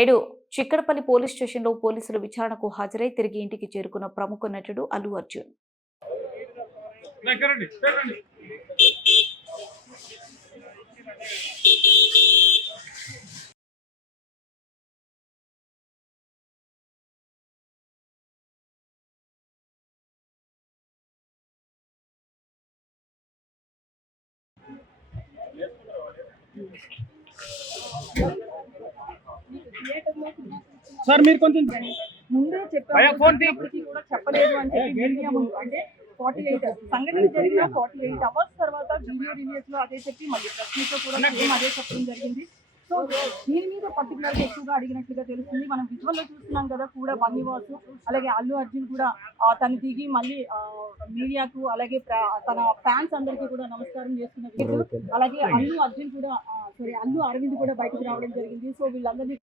నేడు చిక్కడపల్లి పోలీస్ స్టేషన్లో పోలీసుల విచారణకు హాజరై తిరిగి ఇంటికి చేరుకున్న ప్రముఖ నటుడు అల్లు అర్జున్. సార్ మీరు కొంచెం ముందే చెప్పారు కూడా చెప్పలేదు అని చెప్పి మీడియా ముందు అంటే 48 సంఘటన జరిగిన 48 అవర్స్ తర్వాత వీడియో రిలీజ్ లో అదే చెప్పి మళ్ళీ ప్రశ్నతో కూడా సేమ్ అదే చెప్పడం జరిగింది. సో దీని మీద పర్టికులర్ గా ఎక్కువగా అడిగినట్లుగా తెలుస్తుంది. మనం విజువల్ లో చూస్తున్నాం కదా కూడా బన్నీవాసు అలాగే అల్లు అర్జున్ కూడా తను దిగి మళ్ళీ మీడియాకు అలాగే తన ఫ్యాన్స్ అందరికీ కూడా నమస్కారం చేస్తున్న అలాగే అల్లు అర్జున్ కూడా అల్లు అరవింద్ కూడా బయటకు రావడం జరిగింది. సో వీళ్ళందరినీ